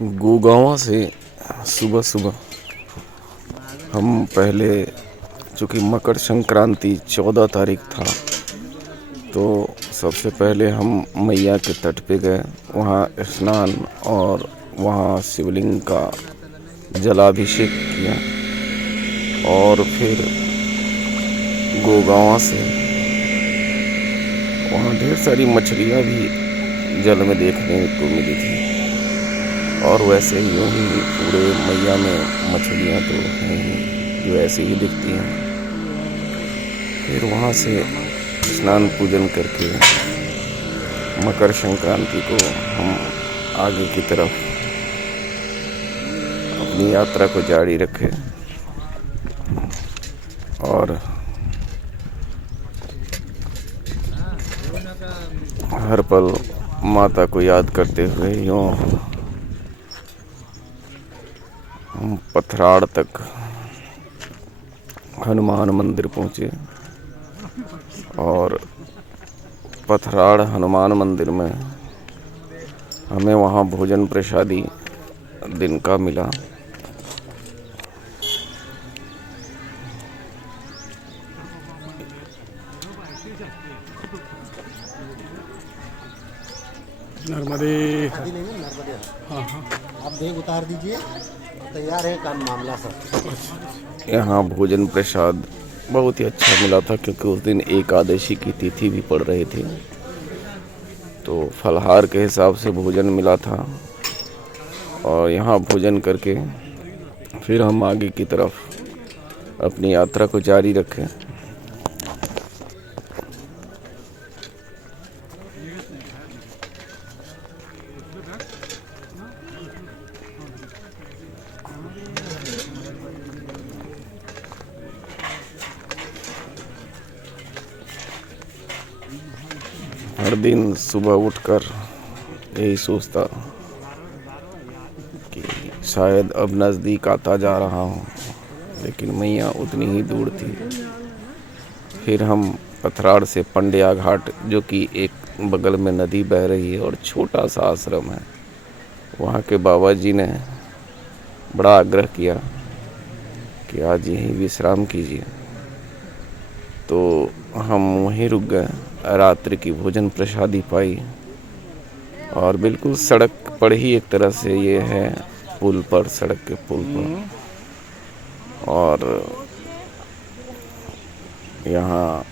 गुड़गांव से सुबह सुबह हम पहले, चूँकि मकर संक्रांति 14 तारीख था, तो सबसे पहले हम मैया के तट पे गए। वहाँ स्नान और वहाँ शिवलिंग का जलाभिषेक किया और फिर गुड़गांव से वहाँ ढेर सारी मछलियाँ भी जल में देखने को मिली थी। और वैसे ही यूँ ही पूरे मैया में मछलियाँ तो हैं ही जो ऐसे ही दिखती हैं। फिर वहाँ से स्नान पूजन करके मकर संक्रांति को हम आगे की तरफ अपनी यात्रा को जारी रखे और हर पल माता को याद करते हुए यूँ हम पथराड़ तक हनुमान मंदिर पहुँचे। और पथराड़ हनुमान मंदिर में हमें वहाँ भोजन प्रसादी दिन का मिला। नर्मदे। शादी नहीं है नर्मदे। हाँ हाँ। आप देख उतार दीजिए, तैयार है काम मामला सब। यहाँ भोजन प्रसाद बहुत ही अच्छा मिला था, क्योंकि उस दिन एकादशी की तिथि भी पड़ रही थी, तो फलाहार के हिसाब से भोजन मिला था। और यहाँ भोजन करके फिर हम आगे की तरफ अपनी यात्रा को जारी रखें। हर दिन सुबह उठकर यही सोचता कि शायद अब नज़दीक आता जा रहा हूँ, लेकिन मैया उतनी ही दूर थी। फिर हम पथराड़ से पंड्या घाट, जो कि एक बगल में नदी बह रही है और छोटा सा आश्रम है, वहाँ के बाबा जी ने बड़ा आग्रह किया कि आज यहीं विश्राम कीजिए, तो हम वहीं रुक गए। रात्रि की भोजन प्रसादी पाई और बिल्कुल सड़क पर ही, एक तरह से ये है पुल पर, सड़क के पुल पर। और यहाँ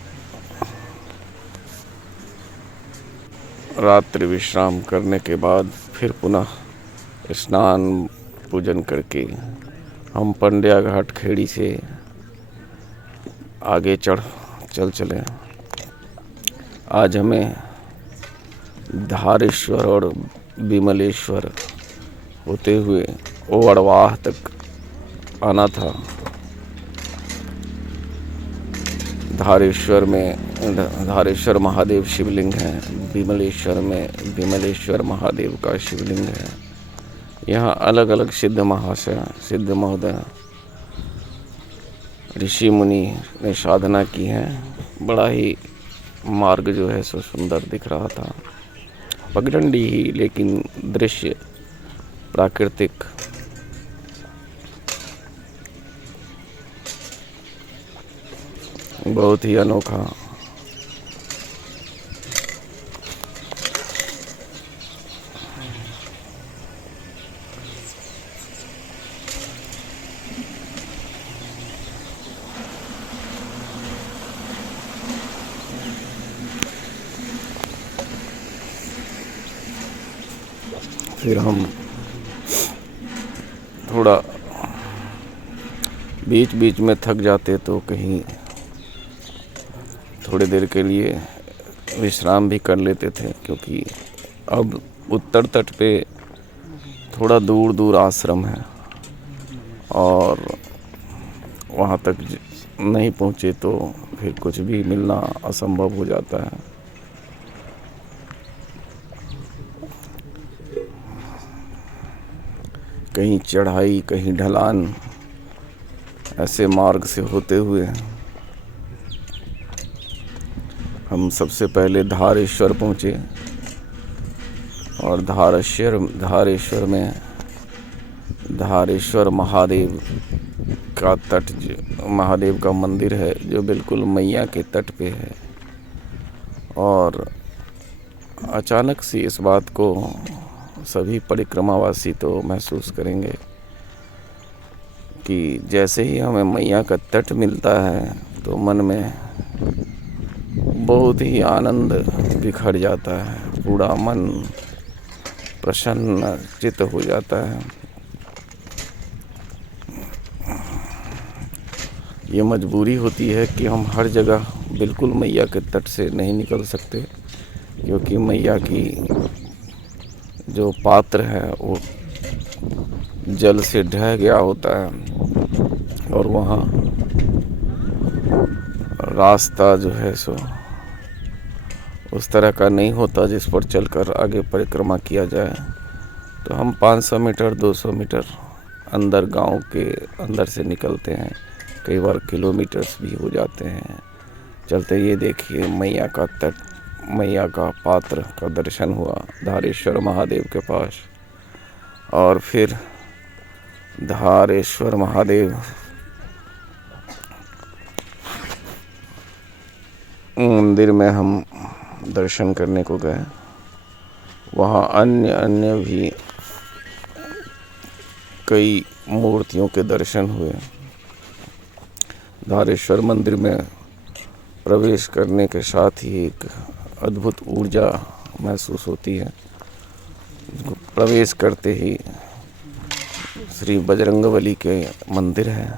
रात्रि विश्राम करने के बाद फिर पुनः स्नान पूजन करके हम पंड्या घाट खेड़ी से आगे चल चले। आज हमें धारेश्वर और विमलेश्वर होते हुए ओवड़वाह तक आना था। धारेश्वर महादेव शिवलिंग है, विमलेश्वर में विमलेश्वर महादेव का शिवलिंग है। यहाँ अलग अलग सिद्ध महोदय, ऋषि मुनि ने साधना की है। बड़ा ही मार्ग जो है सो सुंदर दिख रहा था, पगडंडी ही, लेकिन दृश्य प्राकृतिक। बहुत ही अनोखा। फिर हम थोड़ा बीच बीच में थक जाते तो कहीं थोड़ी देर के लिए विश्राम भी कर लेते थे, क्योंकि अब उत्तर तट पे थोड़ा दूर दूर आश्रम है और वहाँ तक नहीं पहुँचे तो फिर कुछ भी मिलना असंभव हो जाता है। कहीं चढ़ाई, कहीं ढलान, ऐसे मार्ग से होते हुए हम सबसे पहले धारेश्वर पहुँचे। और धारेश्वर में धारेश्वर महादेव का महादेव का मंदिर है जो बिल्कुल मैया के तट पे है। और अचानक से इस बात को सभी परिक्रमावासी तो महसूस करेंगे कि जैसे ही हमें मैया का तट मिलता है तो मन में बहुत ही आनंद बिखर जाता है, पूरा मन प्रसन्न चित्त हो जाता है। ये मजबूरी होती है कि हम हर जगह बिल्कुल मैया के तट से नहीं निकल सकते, क्योंकि मैया की जो पात्र है वो जल से ढह गया होता है और वहाँ रास्ता जो है सो उस तरह का नहीं होता जिस पर चलकर आगे परिक्रमा किया जाए। तो हम 500 मीटर 200 मीटर अंदर गांव के अंदर से निकलते हैं, कई बार किलोमीटर्स भी हो जाते हैं चलते। ये देखिए मैया का तट, मैया का पात्र का दर्शन हुआ धारेश्वर महादेव के पास। और फिर धारेश्वर महादेव मंदिर में हम दर्शन करने को गए। वहाँ अन्य भी कई मूर्तियों के दर्शन हुए। धारेश्वर मंदिर में प्रवेश करने के साथ ही एक अद्भुत ऊर्जा महसूस होती है। प्रवेश करते ही श्री बजरंगबली के मंदिर है।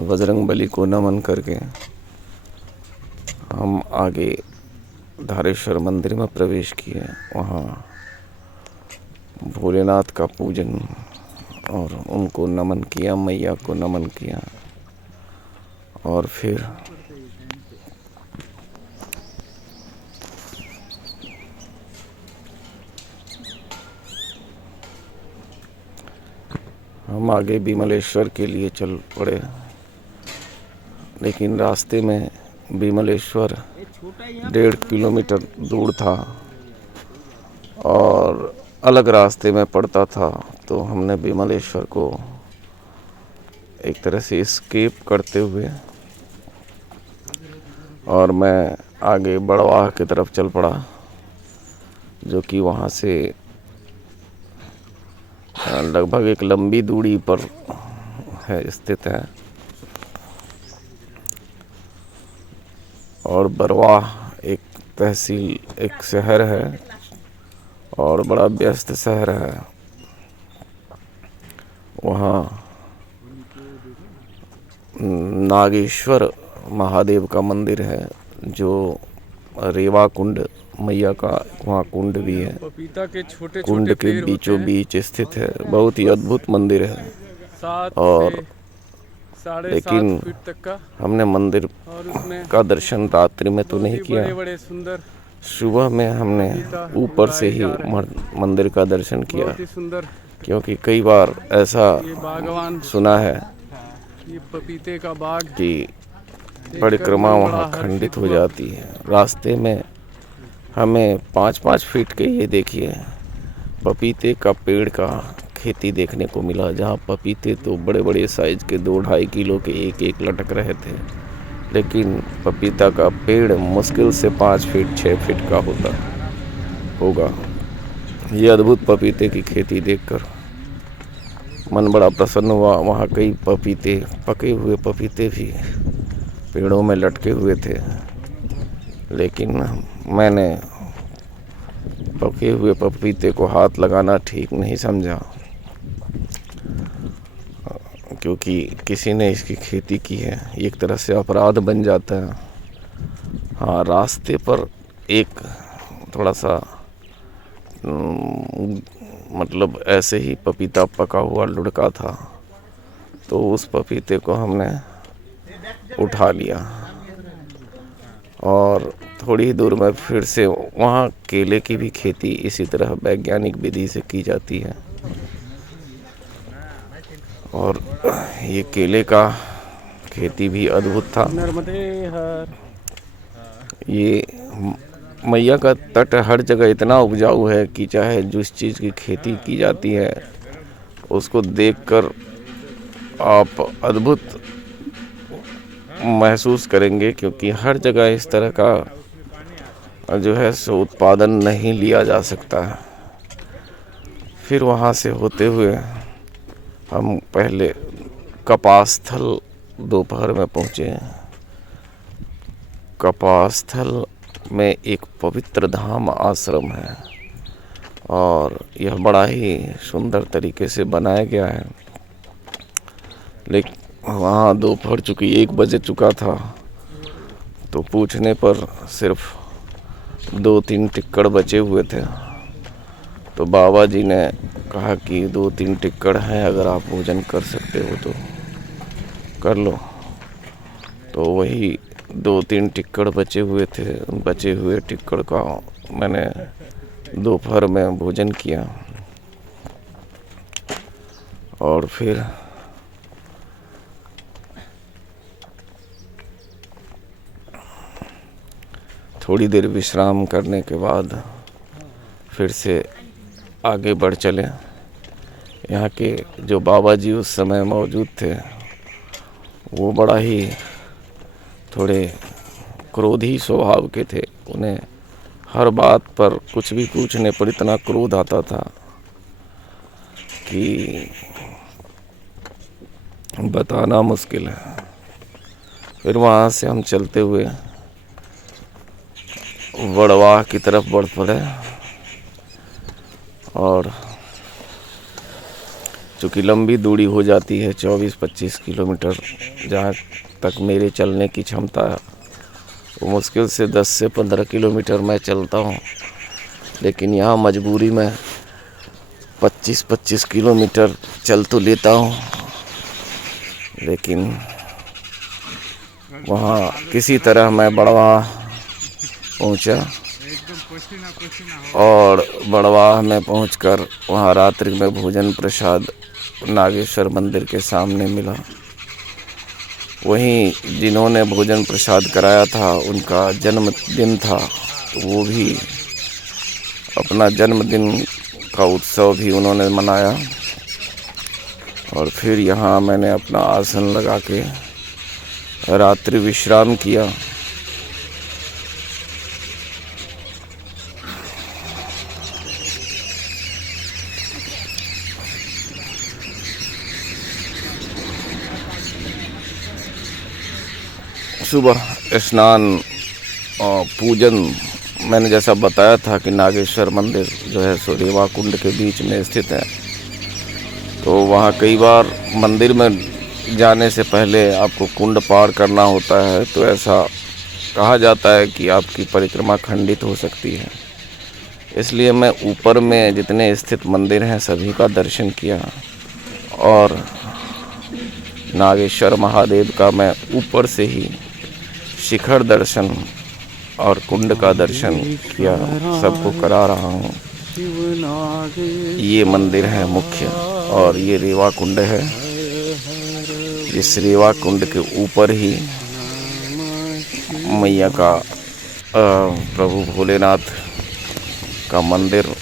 बजरंगबली को नमन करके हम आगे धारेश्वर मंदिर में प्रवेश किए। वहाँ भोलेनाथ का पूजन और उनको नमन किया, मैया को नमन किया। और फिर हम आगे विमलेश्वर के लिए चल पड़े, लेकिन रास्ते में विमलेश्वर 1.5 किलोमीटर दूर था और अलग रास्ते में पड़ता था। तो हमने विमलेश्वर को एक तरह से एस्केप करते हुए और मैं आगे बड़वाह की तरफ चल पड़ा, जो कि वहाँ से लगभग एक लंबी दूरी पर है स्थित है। और बरवाह एक तहसील, एक शहर है और बड़ा व्यस्त शहर है। वहाँ नागेश्वर महादेव का मंदिर है, जो रेवा कुंड मैया का वहाँ कुंड भी है, पपीता के छोटे कुंड के बीचों बीच स्थित है। बहुत ही अद्भुत मंदिर है। और लेकिन फीट तक का हमने मंदिर और उसमें का दर्शन रात्रि में तो नहीं किया। बड़े सुंदर, सुबह में हमने ऊपर से ही मंदिर का दर्शन किया, बहुत ही सुंदर। क्योंकि कई बार ऐसा ये बागवान, सुना है ये पपीते का बाग कि परिक्रमा वहाँ खंडित हो जाती है। रास्ते में हमें 5-5 फीट के, ये देखिए, पपीते का पेड़ का खेती देखने को मिला, जहाँ पपीते तो बड़े बड़े साइज के 2-2.5 किलो के एक लटक रहे थे, लेकिन पपीता का पेड़ मुश्किल से 5 फीट 6 फीट का होगा। ये अद्भुत पपीते की खेती देखकर मन बड़ा प्रसन्न हुआ। वहाँ कई पपीते, पके हुए पपीते भी पेड़ों में लटके हुए थे, लेकिन मैंने पके हुए पपीते को हाथ लगाना ठीक नहीं समझा, क्योंकि किसी ने इसकी खेती की है, एक तरह से अपराध बन जाता है। हाँ, रास्ते पर एक थोड़ा सा मतलब ऐसे ही पपीता पका हुआ लुढ़का था, तो उस पपीते को हमने उठा लिया। और थोड़ी ही दूर में फिर से वहाँ केले की भी खेती इसी तरह वैज्ञानिक विधि से की जाती है। और ये केले का खेती भी अद्भुत था। नर्मदे हर। ये मैया का तट हर जगह इतना उपजाऊ है कि चाहे जिस चीज़ की खेती की जाती है उसको देखकर आप अद्भुत महसूस करेंगे, क्योंकि हर जगह इस तरह का जो है सो उत्पादन नहीं लिया जा सकता है। फिर वहाँ से होते हुए हम पहले कपास्थल दोपहर में पहुँचे। कपास्थल में एक पवित्र धाम आश्रम है और यह बड़ा ही सुंदर तरीके से बनाया गया है। लेकिन वहाँ दोपहर चूँकि 1 बजे चुका था तो पूछने पर सिर्फ 2-3 टिक्कड़ बचे हुए थे। तो बाबा जी ने कहा कि 2-3 टिक्कड़ हैं, अगर आप भोजन कर सकते हो तो कर लो। तो वही 2-3 टिक्कड़ बचे हुए थे। उन बचे हुए टिक्कड़ का मैंने दोपहर में भोजन किया और फिर थोड़ी देर विश्राम करने के बाद फिर से आगे बढ़ चले। यहाँ के जो बाबा जी उस समय मौजूद थे वो बड़ा ही थोड़े क्रोधी स्वभाव के थे। उन्हें हर बात पर कुछ भी पूछने पर इतना क्रोध आता था कि बताना मुश्किल है। फिर वहाँ से हम चलते हुए वड़वाह की तरफ बढ़ पड़े और चूँकि लंबी दूरी हो जाती है 24-25 किलोमीटर, जहाँ तक मेरे चलने की क्षमता है वो मुश्किल से 10 से 15 किलोमीटर मैं चलता हूँ। लेकिन यहाँ मजबूरी में 25-25 किलोमीटर चल तो लेता हूँ, लेकिन वहाँ किसी तरह मैं बड़वाह पहुँचा और बड़वाह में पहुंचकर वहाँ रात्रि में भोजन प्रसाद नागेश्वर मंदिर के सामने मिला। वहीं जिन्होंने भोजन प्रसाद कराया था उनका जन्मदिन था, तो वो भी अपना जन्मदिन का उत्सव भी उन्होंने मनाया। और फिर यहाँ मैंने अपना आसन लगा के रात्रि विश्राम किया। सुबह स्नान और पूजन, मैंने जैसा बताया था कि नागेश्वर मंदिर जो है सो रेवा कुंड के बीच में स्थित है। तो वहाँ कई बार मंदिर में जाने से पहले आपको कुंड पार करना होता है, तो ऐसा कहा जाता है कि आपकी परिक्रमा खंडित हो सकती है। इसलिए मैं ऊपर में जितने स्थित मंदिर हैं सभी का दर्शन किया और नागेश्वर महादेव का मैं ऊपर से ही शिखर दर्शन और कुंड का दर्शन किया, सबको करा रहा हूँ। ये मंदिर है मुख्य और ये रेवा कुंड है। इस रेवा कुंड के ऊपर ही मैया का प्रभु भोलेनाथ का मंदिर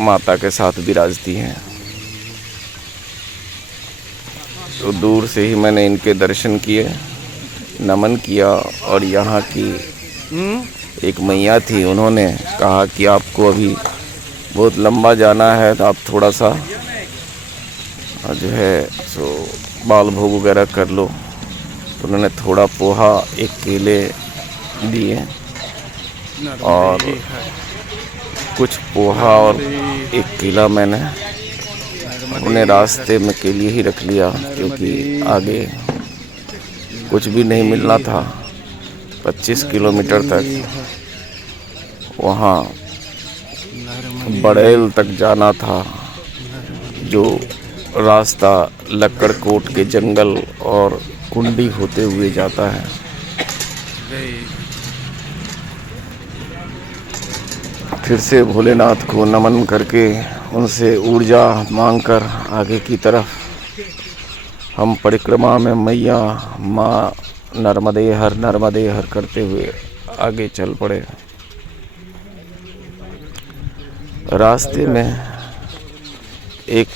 माता के साथ विराजती हैं। तो दूर से ही मैंने इनके दर्शन किए, नमन किया। और यहाँ की एक मैया थी, उन्होंने कहा कि आपको अभी बहुत लंबा जाना है तो आप थोड़ा सा जो है सो बाल भोग वगैरह कर लो। तो उन्होंने थोड़ा पोहा, एक केले दिए और कुछ पोहा और एक केला मैंने उन्हें रास्ते में के लिए ही रख लिया, क्योंकि आगे कुछ भी नहीं मिलना था। 25 किलोमीटर तक वहाँ बड़ेल तक जाना था, जो रास्ता लक्कड़कोट के जंगल और कुंडी होते हुए जाता है। फिर से भोलेनाथ को नमन करके उनसे ऊर्जा मांगकर आगे की तरफ हम परिक्रमा में मैया माँ नर्मदे हर करते हुए आगे चल पड़े। रास्ते में एक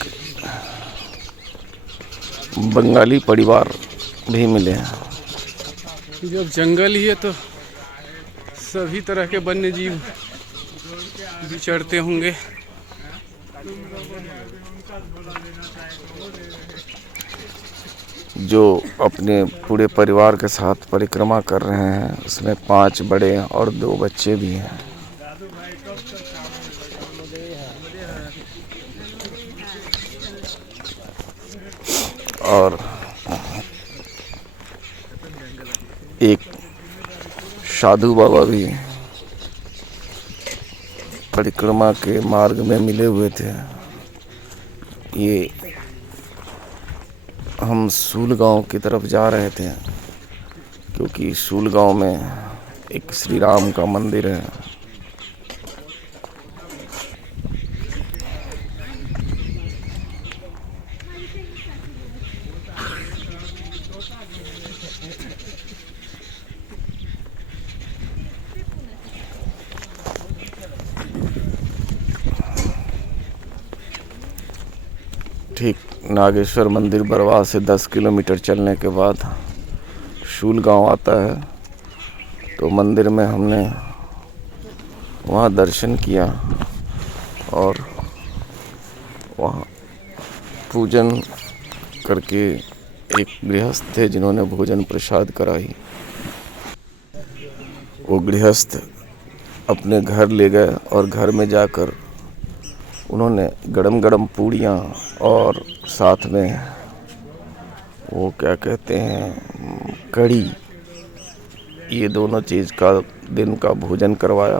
बंगाली परिवार भी मिले हैं। जब जंगल ही है तो सभी तरह के वन्य जीव विचरते होंगे। जो अपने पूरे परिवार के साथ परिक्रमा कर रहे हैं, उसमें 5 बड़े और 2 बच्चे भी हैं। और एक साधु बाबा भी परिक्रमा के मार्ग में मिले हुए थे। ये हम सूल गांव की तरफ जा रहे थे, क्योंकि सूल गांव में एक श्री राम का मंदिर है। ठीक नागेश्वर मंदिर बरवा से 10 किलोमीटर चलने के बाद शूल गांव आता है। तो मंदिर में हमने वहाँ दर्शन किया और वहाँ पूजन करके एक गृहस्थ थे जिन्होंने भोजन प्रसाद कराई। वो गृहस्थ अपने घर ले गए और घर में जाकर उन्होंने गरम गरम पूड़ियाँ और साथ में वो क्या कहते हैं कढ़ी, ये दोनों चीज़ का दिन का भोजन करवाया।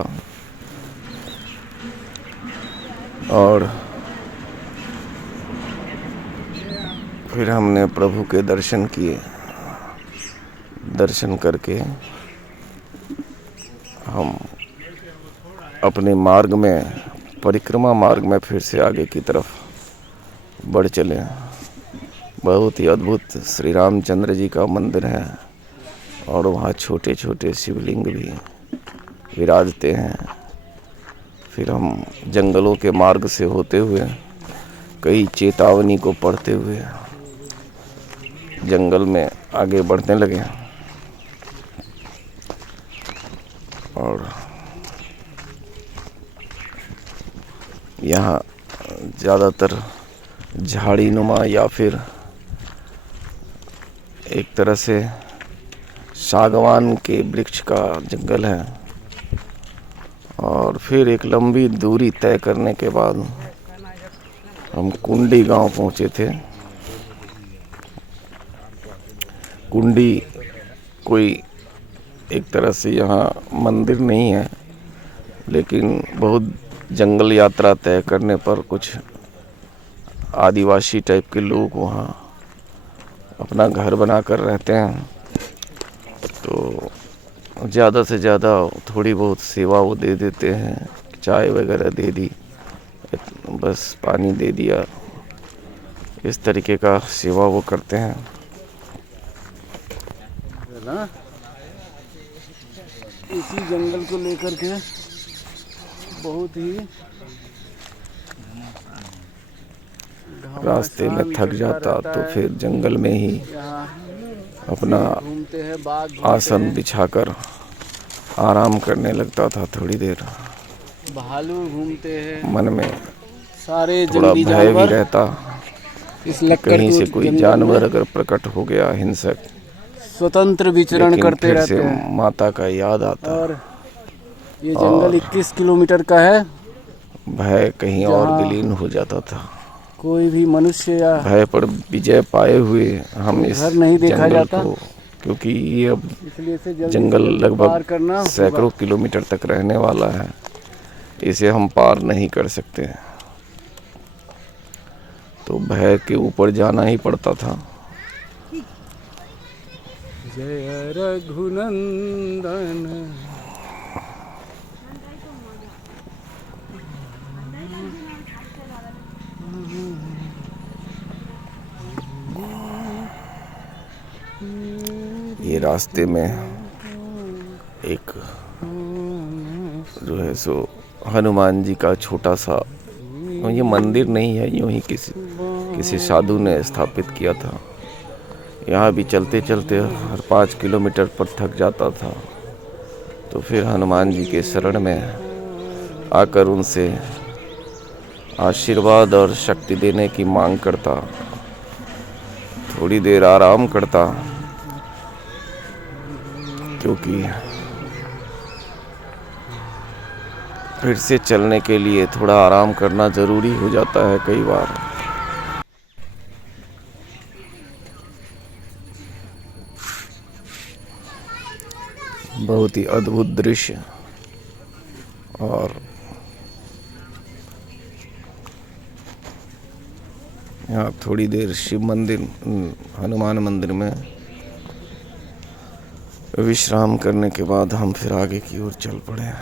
और फिर हमने प्रभु के दर्शन किए। दर्शन करके हम अपने मार्ग में, परिक्रमा मार्ग में फिर से आगे की तरफ बढ़ चले। बहुत ही अद्भुत श्री रामचंद्र जी का मंदिर है और वहाँ छोटे छोटे शिवलिंग भी विराजते हैं। फिर हम जंगलों के मार्ग से होते हुए कई चेतावनी को पढ़ते हुए जंगल में आगे बढ़ने लगे। और यहाँ ज़्यादातर झाड़ी नुमा या फिर एक तरह से सागवान के वृक्ष का जंगल है। और फिर एक लंबी दूरी तय करने के बाद हम कुंडी गांव पहुंचे थे। कुंडी कोई एक तरह से यहाँ मंदिर नहीं है, लेकिन बहुत जंगल यात्रा तय करने पर कुछ आदिवासी टाइप के लोग वहाँ अपना घर बनाकर रहते हैं। तो ज़्यादा से ज़्यादा थोड़ी बहुत सेवा वो दे देते हैं, चाय वगैरह दे दी, बस पानी दे दिया, इस तरीके का सेवा वो करते हैं। इसी जंगल को लेकर के बहुत ही रास्ते में थक जाता तो फिर जंगल में ही अपना घूमते हैं, बाघ आसन बिछाकर आराम करने लगता था थोड़ी देर। भालू घूमते हैं, मन में सारे थोड़ा जंगली भय भी जानवर रहता इस कि लक्कड़ कहीं के से कोई जंगल जानवर में अगर प्रकट हो गया हिंसक, स्वतंत्र विचरण लेकिन करते फिर रहते से हैं। माता का याद आता। और ये जंगल 21 किलोमीटर का है। भय कहीं और जहाँ विलीन हो जाता था। कोई भी मनुष्य या भय पर विजय पाए हुए हम इस घर नहीं देखा जंगल जाता, को, क्योंकि ये अब इसलिए से जल्दी जंगल से जल्दी पार लगभग करना होगा। सैकड़ों किलोमीटर तक रहने वाला है, इसे हम पार नहीं कर सकते। तो भय के ऊपर जाना ही पड़ता था। जय रघुनंदन। ये रास्ते में एक जो है सो हनुमान जी का छोटा सा, ये मंदिर नहीं है, यूं ही किसी साधु ने स्थापित किया था। यहाँ भी चलते चलते हर 5 किलोमीटर पर थक जाता था, तो फिर हनुमान जी के शरण में आकर उनसे आशीर्वाद और शक्ति देने की मांग करता, थोड़ी देर आराम करता, क्योंकि फिर से चलने के लिए थोड़ा आराम करना ज़रूरी हो जाता है कई बार। बहुत ही अद्भुत दृश्य। और यहाँ थोड़ी देर शिव मंदिर, हनुमान मंदिर में विश्राम करने के बाद हम फिर आगे की ओर चल पड़े।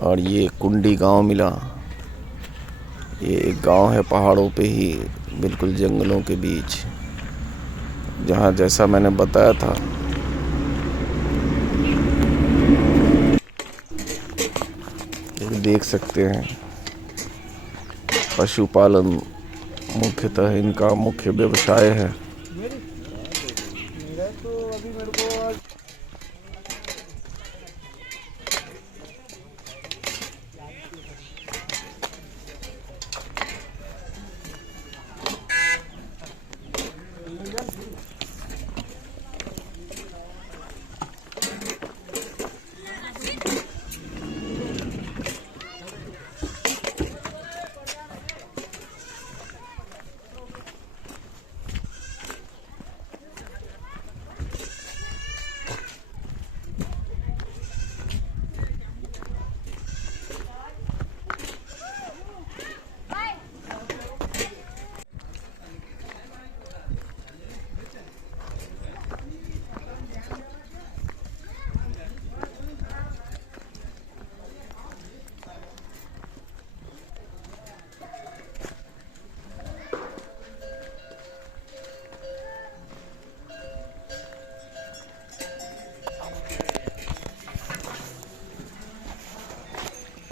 और ये कुंडी गांव मिला। ये एक गांव है पहाड़ों पे ही, बिल्कुल जंगलों के बीच, जहाँ जैसा मैंने बताया था देख सकते हैं पशुपालन मुख्यतः इनका मुख्य व्यवसाय है।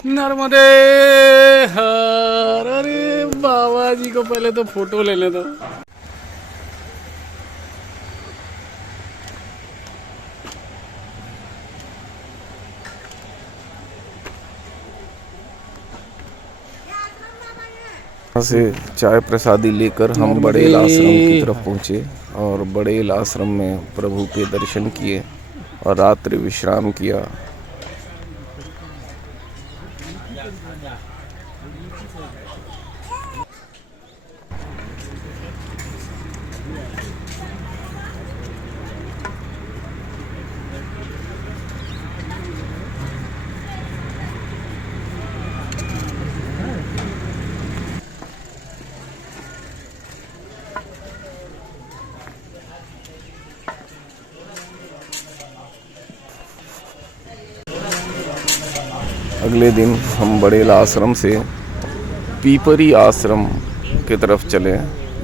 नर्मदे हर। अरे बाबा जी को पहले तो फोटो लेने दो। यहाँ से चाय प्रसादी लेकर हम बड़ेल आश्रम की तरफ पहुँचे और बड़ेल आश्रम में प्रभु के दर्शन किए और रात्रि विश्राम किया। अगले दिन हम बड़ेल आश्रम से पीपरी आश्रम की तरफ चले,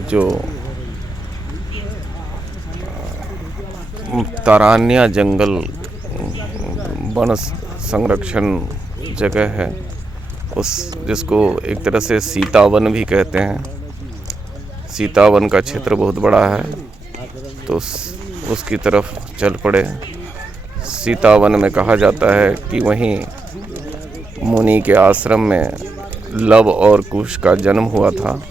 जो तारान्या जंगल वन संरक्षण जगह है, उस जिसको एक तरह से सीतावन भी कहते हैं। सीतावन का क्षेत्र बहुत बड़ा है, तो उसकी तरफ चल पड़े। सीतावन में कहा जाता है कि वहीं मुनि के आश्रम में लव और कुश का जन्म हुआ था।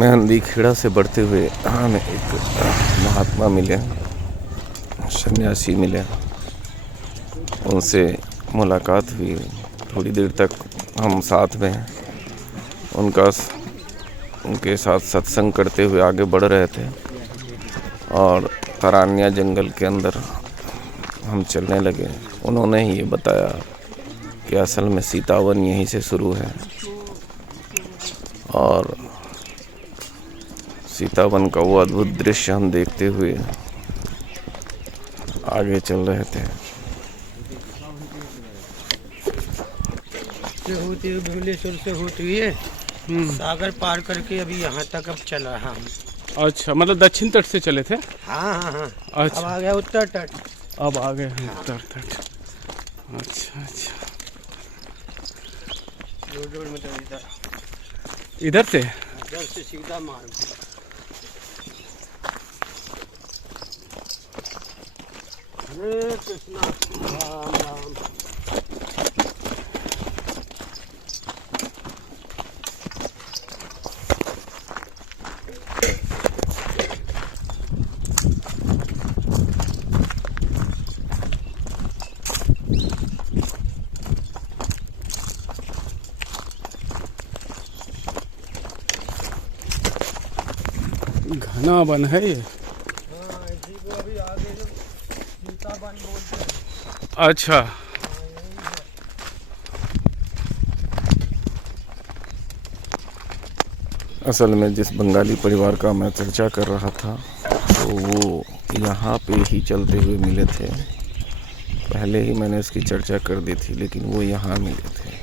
मेहंदी खेड़ा से बढ़ते हुए हमें एक महात्मा मिले, सन्यासी मिले। उनसे मुलाकात हुई, थोड़ी देर तक हम साथ में हैं। उनके साथ सत्संग करते हुए आगे बढ़ रहे थे और तरानिया जंगल के अंदर हम चलने लगे। उन्होंने ही ये बताया कि असल में सीतावन यहीं से शुरू है और सीतावन का वो अद्भुत दृश्य हम देखते हुए आगे चल रहे थे। भुवनेश्वर से होती हुई सागर पार करके अभी यहाँ तक अब चल रहा हूँ। अच्छा, मतलब दक्षिण तट से चले थे? हाँ हाँ हाँ। अच्छा, अब आ गया उत्तर तट। अब आ गए हैं उत्तर तट। अच्छा अच्छा, रोड मतलब इधर से सीधा मार्ग। हरे कृष्णा राम राम। घना वन है ये। हाँ, इसी को अभी आगे जो सीतावन बोलते हैं। अच्छा, असल में जिस बंगाली परिवार का मैं चर्चा कर रहा था तो वो यहाँ पे ही चलते हुए मिले थे। पहले ही मैंने इसकी चर्चा कर दी थी, लेकिन वो यहाँ मिले थे।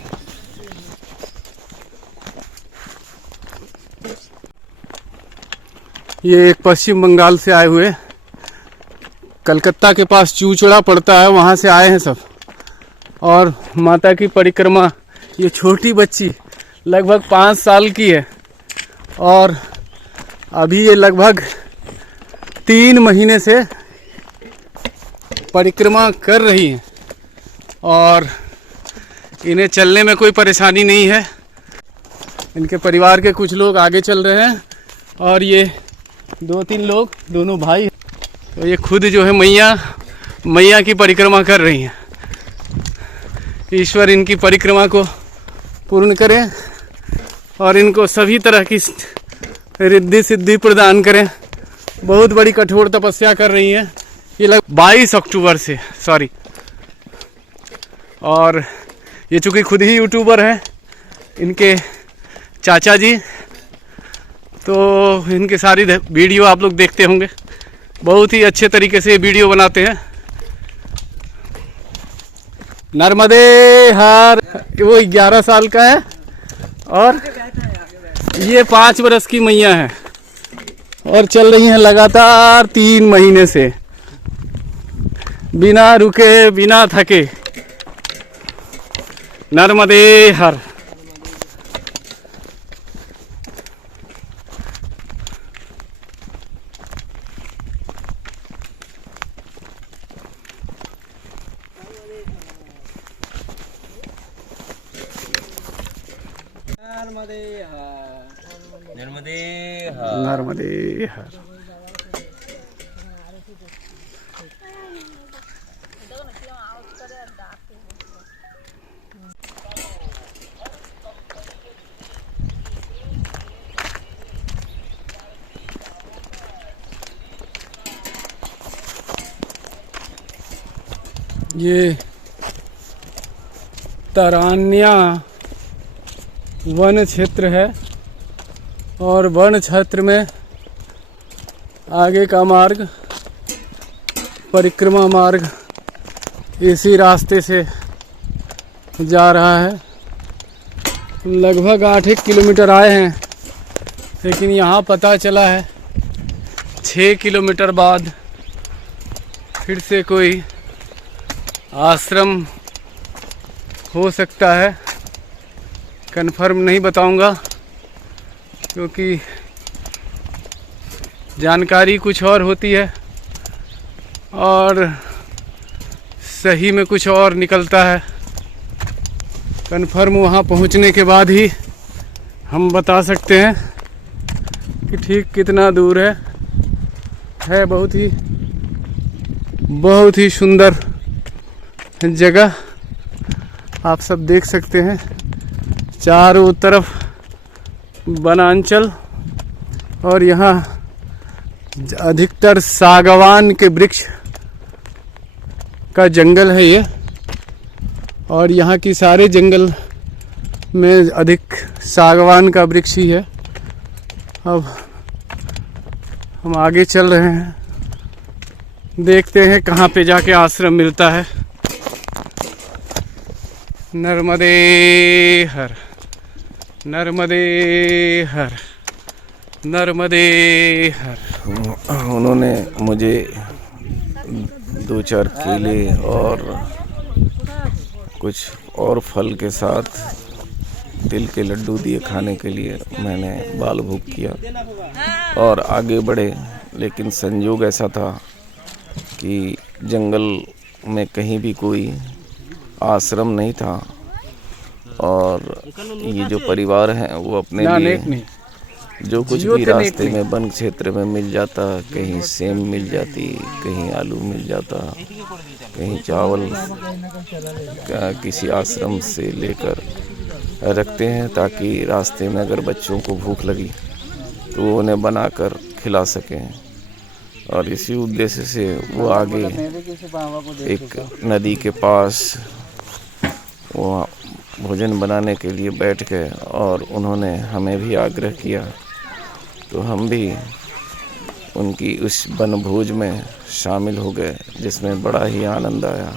ये एक पश्चिम बंगाल से आए हुए, कलकत्ता के पास चूचड़ा पड़ता है, वहाँ से आए हैं सब। और माता की परिक्रमा, ये छोटी बच्ची लगभग 5 साल की है और अभी ये लगभग 3 महीने से परिक्रमा कर रही हैं और इन्हें चलने में कोई परेशानी नहीं है। इनके परिवार के कुछ लोग आगे चल रहे हैं और ये 2-3 लोग, दोनों भाई, तो ये खुद जो है मैया की परिक्रमा कर रही हैं। ईश्वर इनकी परिक्रमा को पूर्ण करें और इनको सभी तरह की रिद्धि सिद्धि प्रदान करें। बहुत बड़ी कठोर तपस्या कर रही हैं ये लग 22 अक्टूबर से, सॉरी। और ये चूँकि खुद ही यूट्यूबर है, इनके चाचा जी, तो इनके सारी वीडियो आप लोग देखते होंगे। बहुत ही अच्छे तरीके से वीडियो बनाते हैं। नर्मदे हर, वो 11 साल का है और ये 5 बरस की मैया है और चल रही हैं लगातार 3 महीने से, बिना रुके बिना थके। नर्मदे हर। नर्मदे हर। ये तरानिया वन क्षेत्र है और वन क्षेत्र में आगे का मार्ग, परिक्रमा मार्ग, इसी रास्ते से जा रहा है। लगभग 8 किलोमीटर आए हैं, लेकिन यहाँ पता चला है 6 किलोमीटर बाद फिर से कोई आश्रम हो सकता है। कंफर्म नहीं बताऊंगा क्योंकि जानकारी कुछ और होती है और सही में कुछ और निकलता है। कंफर्म वहाँ पहुँचने के बाद ही हम बता सकते हैं। कि ठीक कितना दूर है बहुत ही सुंदर जगह आप सब देख सकते हैं। चारों तरफ वनांचल और यहाँ अधिकतर सागवान के वृक्ष का जंगल है ये, और यहाँ की सारे जंगल में अधिक सागवान का वृक्ष ही है। अब हम आगे चल रहे हैं, देखते हैं कहाँ पे जाके आश्रम मिलता है। नर्मदे हर, नर्मदे हर, नर्मदे हर। उन्होंने मुझे 2-4 केले और कुछ और फल के साथ तिल के लड्डू दिए खाने के लिए। मैंने बाल भोग किया और आगे बढ़े, लेकिन संयोग ऐसा था कि जंगल में कहीं भी कोई आश्रम नहीं था, और ये जो परिवार है वो अपने लिए जो कुछ भी रास्ते में वन क्षेत्र में मिल जाता, कहीं सेम मिल जाती, कहीं आलू मिल जाता, कहीं चावल किसी आश्रम से लेकर रखते हैं, ताकि रास्ते में अगर बच्चों को भूख लगी तो वो उन्हें बनाकर खिला सकें। और इसी उद्देश्य से वो आगे एक नदी के पास वो भोजन बनाने के लिए बैठ गए, और उन्होंने हमें भी आग्रह किया, तो हम भी उनकी उस वनभोज में शामिल हो गए, जिसमें बड़ा ही आनंद आया।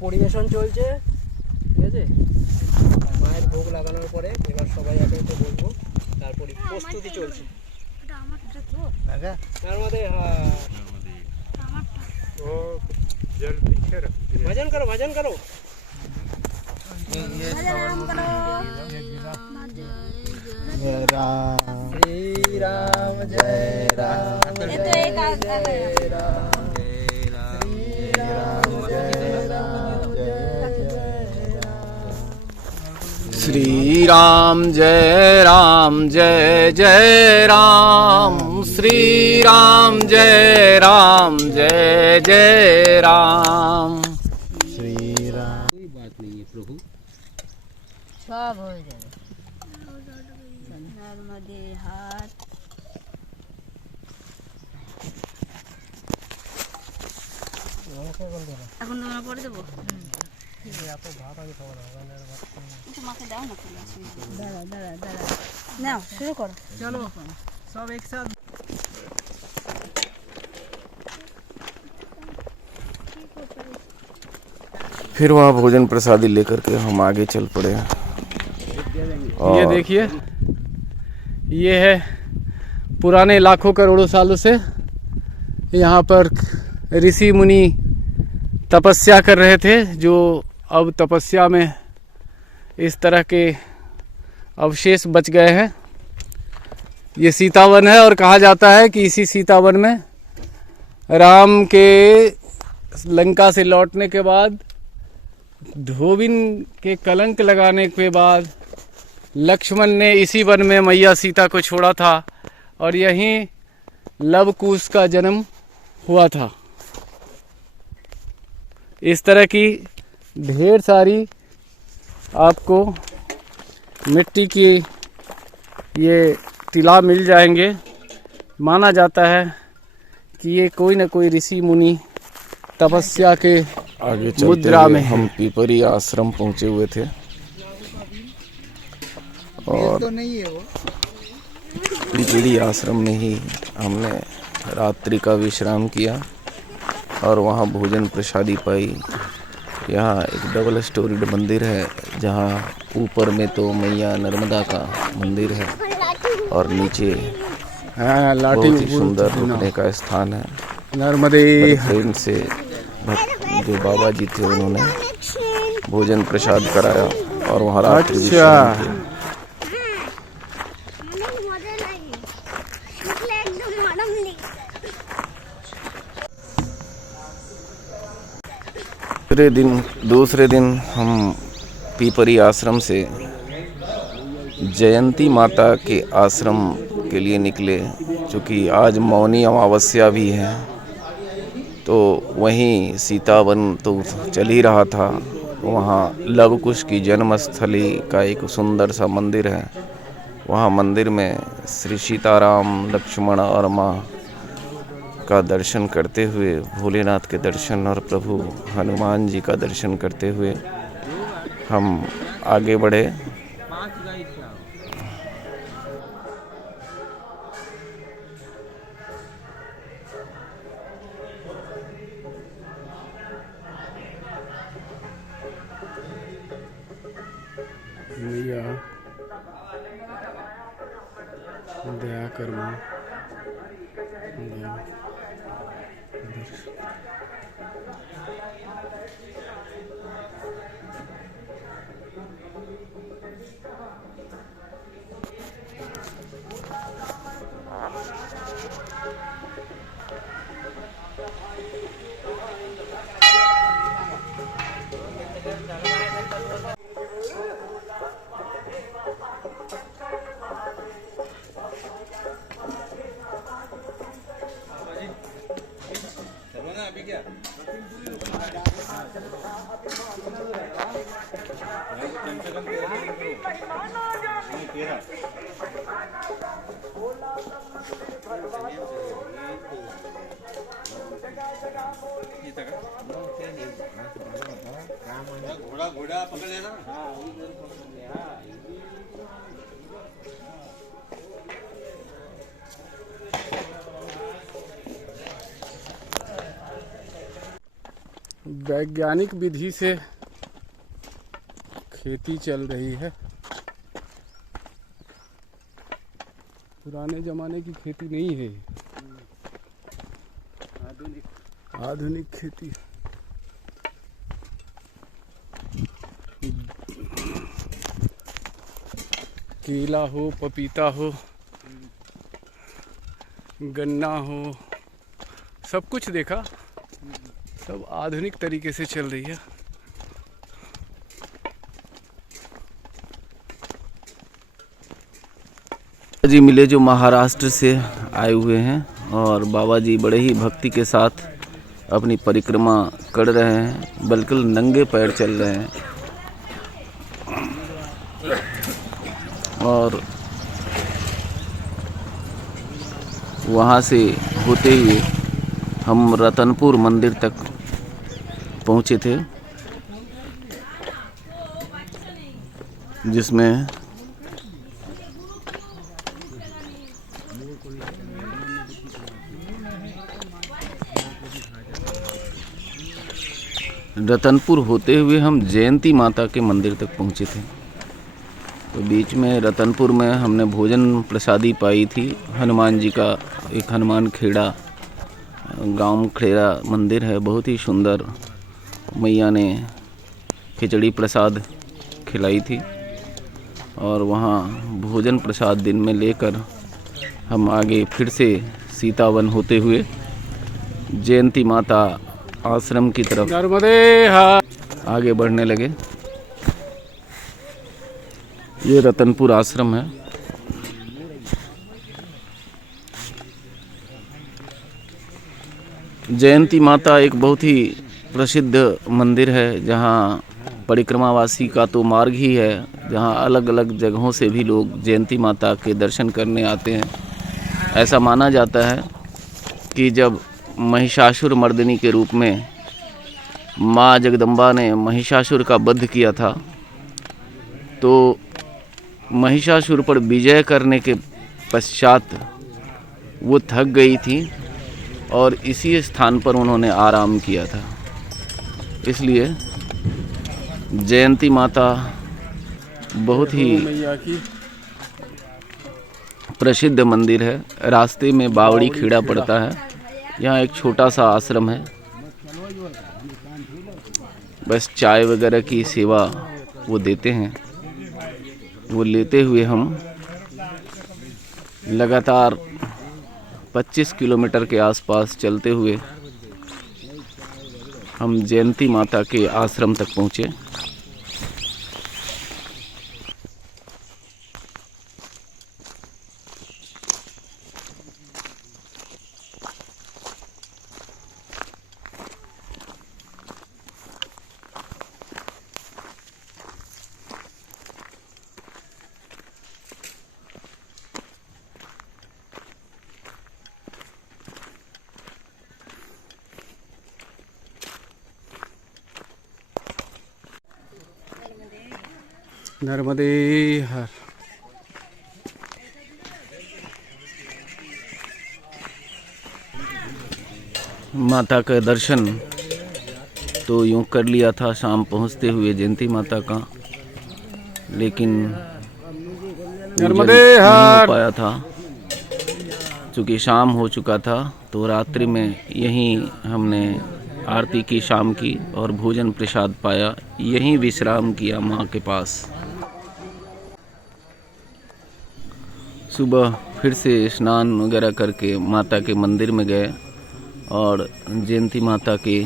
পরিবেশন চলছে, ঠিক আছে। মায়ের ভোগ লাগানোর পরে এবার সবাই একে একে বলবো, তারপরে প্রস্তুতি চলছে। নর্মদে হর, ভজন করো, ভজন করো। जय राम श्री राम जय राम जय राम श्री राम जय राम जय जय राम, श्री राम जय राम जय जय राम, श्री राम। कोई बात नहीं है प्रभु, सब हो जाए। नर्मदे हाथ এখন তোমরা পরে দেবো। তোমাকে দাও না, দাঁড়া দাঁড়া দাঁড়া, নাও শুরু করো। चलो सब एक साथ। फिर वहाँ भोजन प्रसादी लेकर के हम आगे चल पड़े। ये देखिए, ये है पुराने लाखों करोड़ों सालों से यहाँ पर ऋषि मुनि तपस्या कर रहे थे, जो अब तपस्या में इस तरह के अवशेष बच गए हैं। ये सीतावन है, और कहा जाता है कि इसी सीतावन में राम के लंका से लौटने के बाद, धोबिन के कलंक लगाने के बाद, लक्ष्मण ने इसी वन में मैया सीता को छोड़ा था, और यहीं लवकुश का जन्म हुआ था। इस तरह की ढेर सारी आपको मिट्टी की ये टिला मिल जाएंगे। माना जाता है कि ये कोई न कोई ऋषि मुनि तपस्या के आगे मुद्रा चलते में हुए हम पीपरी आश्रम पहुँचे हुए थे, और तो नहीं है वो। पीपरी आश्रम में ही हमने रात्रि का विश्राम किया और वहाँ भोजन प्रसादी पाई। यहाँ एक डबल स्टोरीड मंदिर है, जहाँ ऊपर में तो मैया नर्मदा का मंदिर है, और नीचे हाँ, लाठी बहुत ही सुंदर रुकने का स्थान है। नर्मदे ट्रेन से जो बाबा जी थे, उन्होंने भोजन प्रसाद कराया और वहाँ रात्रि विश्राम किया। दूसरे दिन हम पीपरी आश्रम से जयंती माता के आश्रम के लिए निकले, क्योंकि आज मौनी अमावस्या भी है। तो वहीं सीतावन तो चल ही रहा था, वहाँ लव कुश की जन्मस्थली का एक सुंदर सा मंदिर है। वहाँ मंदिर में श्री सीताराम, लक्ष्मण और माँ का दर्शन करते हुए, भोलेनाथ के दर्शन और प्रभु हनुमान जी का दर्शन करते हुए हम आगे बढ़े। मैया दया कर माँ, वैज्ञानिक विधि से खेती चल रही है। पुराने जमाने की खेती नहीं है, आधुनिक खेती। केला हो, पपीता हो, गन्ना हो, सब कुछ देखा, सब आधुनिक तरीके से चल रही है। जी मिले जो महाराष्ट्र से आए हुए हैं, और बाबा जी बड़े ही भक्ति के साथ अपनी परिक्रमा कर रहे हैं, बिल्कुल नंगे पैर चल रहे हैं। और वहाँ से होते हुए हम रतनपुर मंदिर तक पहुँचे थे, जिसमें रतनपुर होते हुए हम जयंती माता के मंदिर तक पहुँचे थे। तो बीच में रतनपुर में हमने भोजन प्रसादी पाई थी। हनुमान जी का एक हनुमान खेड़ा, गांव खेड़ा मंदिर है, बहुत ही सुंदर। मैया ने खिचड़ी प्रसाद खिलाई थी, और वहाँ भोजन प्रसाद दिन में लेकर हम आगे फिर से सीतावन होते हुए जयंती माता आश्रम की तरफ आगे बढ़ने लगे। ये रतनपुर आश्रम है। जयंती माता एक बहुत ही प्रसिद्ध मंदिर है, जहाँ परिक्रमावासी का तो मार्ग ही है, जहाँ अलग अलग जगहों से भी लोग जयंती माता के दर्शन करने आते हैं। ऐसा माना जाता है कि जब महिषासुर मर्दिनी के रूप में माँ जगदम्बा ने महिषासुर का वध किया था, तो महिषासुर पर विजय करने के पश्चात वो थक गई थी, और इसी स्थान पर उन्होंने आराम किया था। इसलिए जयंती माता बहुत ही प्रसिद्ध मंदिर है। रास्ते में बावड़ी खेड़ा पड़ता है, यहाँ एक छोटा सा आश्रम है। बस चाय वगैरह की सेवा वो देते हैं। वो लेते हुए हम लगातार 25 किलोमीटर के आसपास चलते हुए हम जयंती माता के आश्रम तक पहुँचे। नर्मदे हर। माता का दर्शन तो यूँ कर लिया था शाम पहुँचते हुए जयंती माता का, लेकिन नर्मदे नहीं हो हर। पाया था क्योंकि शाम हो चुका था। तो रात्रि में यहीं हमने आरती की शाम की और भोजन प्रसाद पाया, यहीं विश्राम किया माँ के पास। सुबह फिर से स्नान वगैरह करके माता के मंदिर में गए और जयंती माता के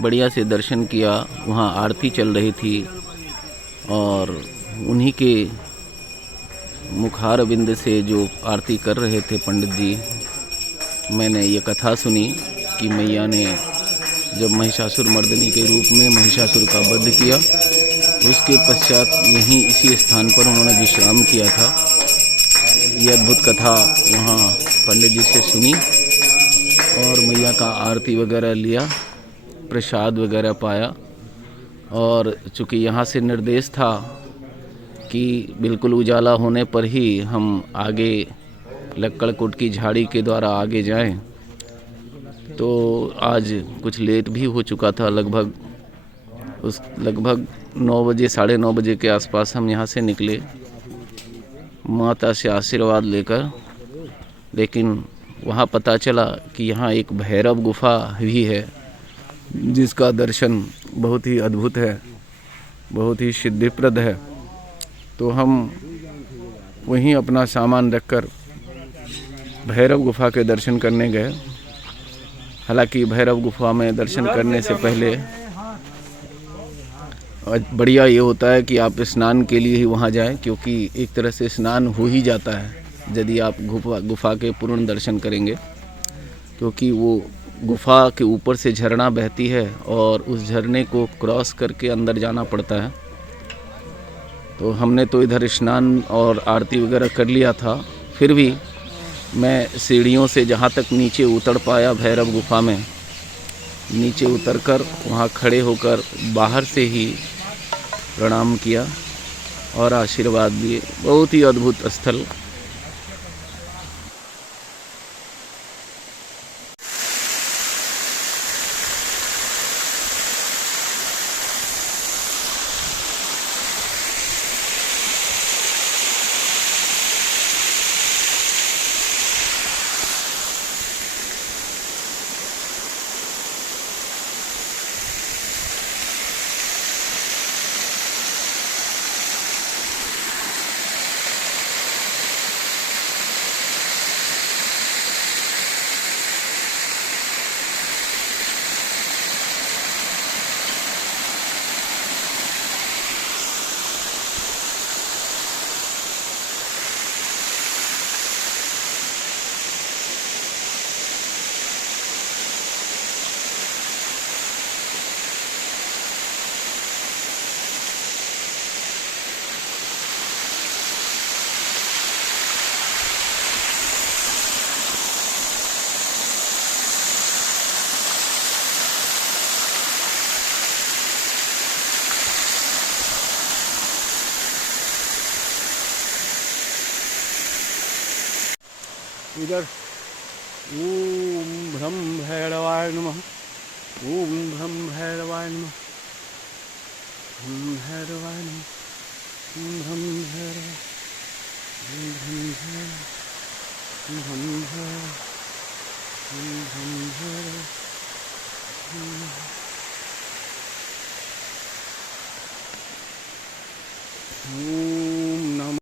बढ़िया से दर्शन किया। वहाँ आरती चल रही थी और उन्हीं के मुखार बिंद से जो आरती कर रहे थे पंडित जी, मैंने ये कथा सुनी कि मैया ने जब महिषासुर मर्दनी के रूप में महिषासुर का वध किया, उसके पश्चात यहीं इसी स्थान पर उन्होंने विश्राम किया था। ये अद्भुत कथा वहाँ पंडित जी से सुनी और मैया का आरती वगैरह लिया, प्रसाद वगैरह पाया। और चूँकि यहाँ से निर्देश था कि बिल्कुल उजाला होने पर ही हम आगे लक्कड़कोट की झाड़ी के द्वारा आगे जाएं, तो आज कुछ लेट भी हो चुका था। लगभग 9 बजे 9:30 बजे के आसपास हम यहाँ से निकले माता से आशीर्वाद लेकर। लेकिन वहाँ पता चला कि यहाँ एक भैरव गुफा भी है जिसका दर्शन बहुत ही अद्भुत है, बहुत ही सिद्धिप्रद है। तो हम वहीं अपना सामान रखकर भैरव गुफा के दर्शन करने गए। हालांकि भैरव गुफा में दर्शन करने से पहले बढ़िया ये होता है कि आप स्नान के लिए ही वहाँ जाएं, क्योंकि एक तरह से स्नान हो ही जाता है यदि आप गुफा के पूर्ण दर्शन करेंगे, क्योंकि वो गुफा के ऊपर से झरना बहती है और उस झरने को क्रॉस करके अंदर जाना पड़ता है। तो हमने तो इधर स्नान और आरती वगैरह कर लिया था, फिर भी मैं सीढ़ियों से जहाँ तक नीचे उतर पाया भैरव गुफा में, नीचे उतरकर वहाँ खड़े होकर बाहर से ही प्रणाम किया और आशीर्वाद दिए। बहुत ही अद्भुत स्थल। इधर ओम भ्रम भैरवाय नमः, ओम भ्रम भैरवाय नमः, भ्रम भैरवाय नमः, ओम भ्रम भैरवाय, ओम भ्रम भैरवाय, ओम भ्रम भैरवाय, ओम भ्रम भैरवाय, ओम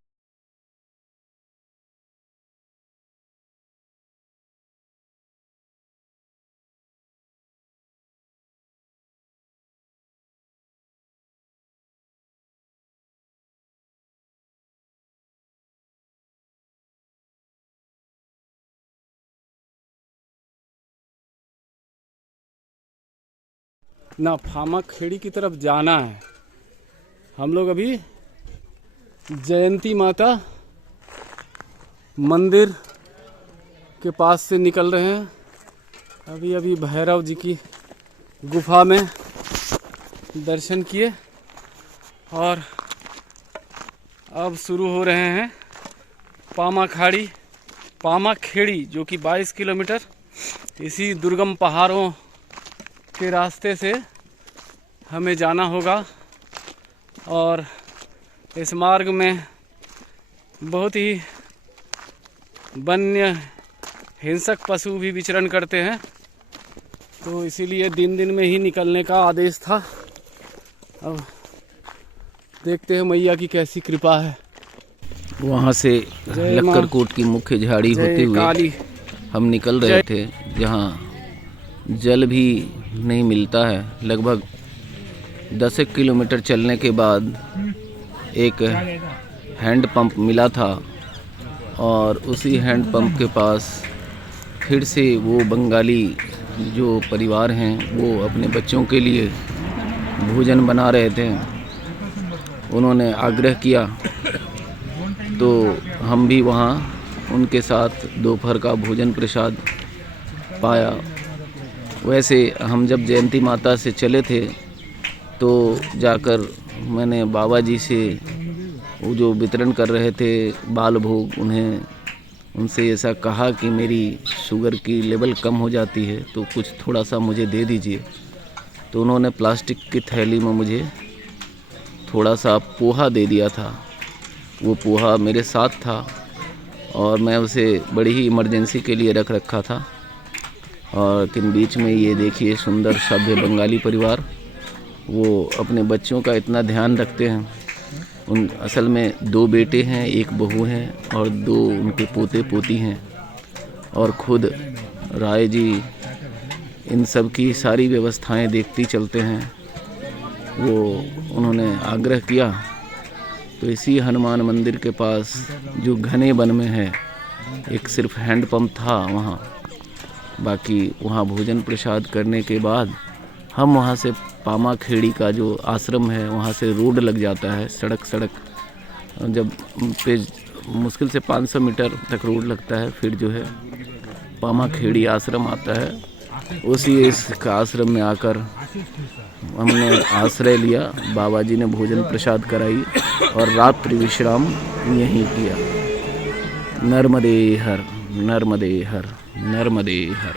ना फामा खेड़ी की तरफ जाना है। हम लोग अभी जयंती माता मंदिर के पास से निकल रहे हैं। अभी अभी भैरव जी की गुफा में दर्शन किए और अब शुरू हो रहे हैं पामा खेड़ी, जो कि 22 किलोमीटर इसी दुर्गम पहाड़ों के रास्ते से हमें जाना होगा। और इस मार्ग में बहुत ही वन्य हिंसक पशु भी विचरण करते हैं, तो इसीलिए दिन में ही निकलने का आदेश था। अब देखते हैं मैया की कैसी कृपा है। वहाँ से लक्करकोट की मुख्य झाड़ी होते हुए हम निकल रहे थे, जहाँ जल भी नहीं मिलता है। लगभग 10 किलोमीटर चलने के बाद एक हैंडपंप मिला था और उसी हैंडपंप के पास फिर से वो बंगाली जो परिवार हैं वो अपने बच्चों के लिए भोजन बना रहे थे। उन्होंने आग्रह किया तो हम भी वहाँ उनके साथ दोपहर का भोजन प्रसाद पाया। वैसे हम जब जयंती माता से चले थे तो जाकर मैंने बाबा जी से वो जो वितरण कर रहे थे बाल भोग, उनसे ऐसा कहा कि मेरी शुगर की लेवल कम हो जाती है तो कुछ थोड़ा सा मुझे दे दीजिए। तो उन्होंने प्लास्टिक की थैली में मुझे थोड़ा सा पोहा दे दिया था। वो पोहा मेरे साथ था और मैं उसे बड़ी ही इमरजेंसी के लिए रख रखा था। और लेकिन बीच में ये देखिए सुंदर सभ्य बंगाली परिवार, वो अपने बच्चों का इतना ध्यान रखते हैं। असल में 2 बेटे हैं, 1 बहू है और 2 उनके पोते पोती हैं। और खुद राय जी इन सब की सारी व्यवस्थाएं देखती चलते हैं। वो उन्होंने आग्रह किया तो इसी हनुमान मंदिर के पास जो घने वन में है, एक सिर्फ हैंडपंप था वहाँ। बाकी वहाँ भोजन प्रसाद करने के बाद हम वहाँ से पामा खेड़ी का जो आश्रम है वहाँ से रोड लग जाता है, सड़क जब पे मुश्किल से 500 मीटर तक रोड लगता है, फिर जो है पामा खेड़ी आश्रम आता है। उसी इस आश्रम में आकर हमने आश्रय लिया। बाबा जी ने भोजन प्रसाद कराई और रात्रि विश्राम यहीं किया। नर्मदे हर, नर्मदे हर, नर्मदे हर।